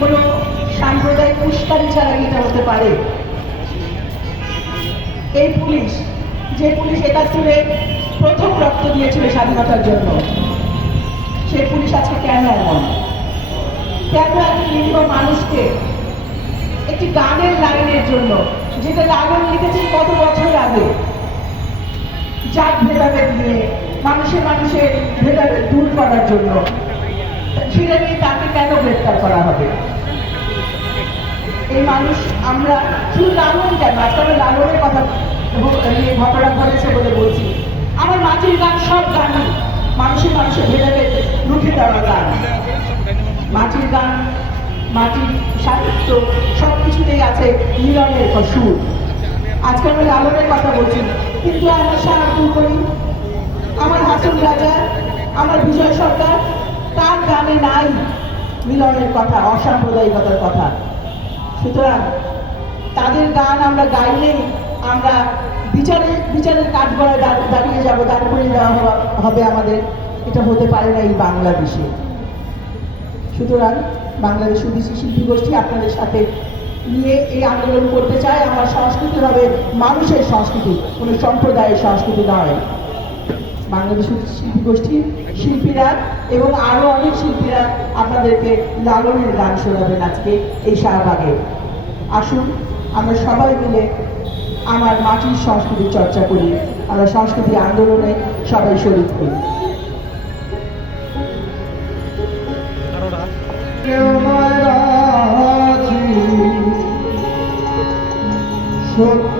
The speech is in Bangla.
কোনো সাম্প্রদায়িক উস্কানি ছাড়া এটা হতে পারে। এই পুলিশ, যে পুলিশ একাত্তরে প্রথম রক্ত দিয়েছিল স্বাধীনতার জন্য সেই পুলিশ আজকে কেন এমন? কেন একজন নিরীহ মানুষকে একটি গানের লাইনের জন্য, যেটা লালন লিখেছেন কত বছর আগে, জাত ভেদাভেদ নিয়ে মানুষের মানুষের ভেদাভেদ দূর করার জন্য সেটা নিয়ে তাকে কেন গ্রেপ্তার করা হবে? এই মানুষ আমরা শুধু লালন কেন? আজকে আমরা লালনের কথা নিয়ে ঘটনা ঘটেছে বলে বলছি। আমার মাটির গান সব গানই মানুষের মানুষের ভেদাভেদ রুখে দেওয়া গান। মাটির গান, মাটির সাহিত্য সব কিছুতেই আছে মিলনের সুর। আজকে আমি লালনের কথা বলছি, কিন্তু আমার আব্দুল করিম আমার হাসন রাজা, আমার বিজয় সরকার তার গানে নাই মিলনের কথা, অসাম্প্রদায়িকতার কথা। সুতরাং তাদের গান আমরা গাইলেই আমরা বিচারে বিচারের কাঠগড়ায় দাঁড়িয়ে যাব, দাঁড় করিয়ে দেওয়া হবে আমাদের। এটা হতে পারে না এই বাংলাদেশে। সুতরাং বাংলাদেশ সুবিশি শিল্পী গোষ্ঠী আপনাদের সাথে নিয়ে এই আন্দোলন করতে চায়। আমার সংস্কৃতি হবে মানুষের সংস্কৃতি, কোনো সম্প্রদায়ের সংস্কৃতি নয়। বাংলাদেশ শিল্পী গোষ্ঠীর শিল্পীরা এবং আরও অনেক শিল্পীরা আপনাদেরকে লালনের গান শোনাবেন আজকে এই শাহবাগে। আসুন, আমরা সবাই মিলে আমার মাটির সংস্কৃতি চর্চা করি। আমরা সংস্কৃতি আন্দোলনে সবাই শরিক হই। সত্য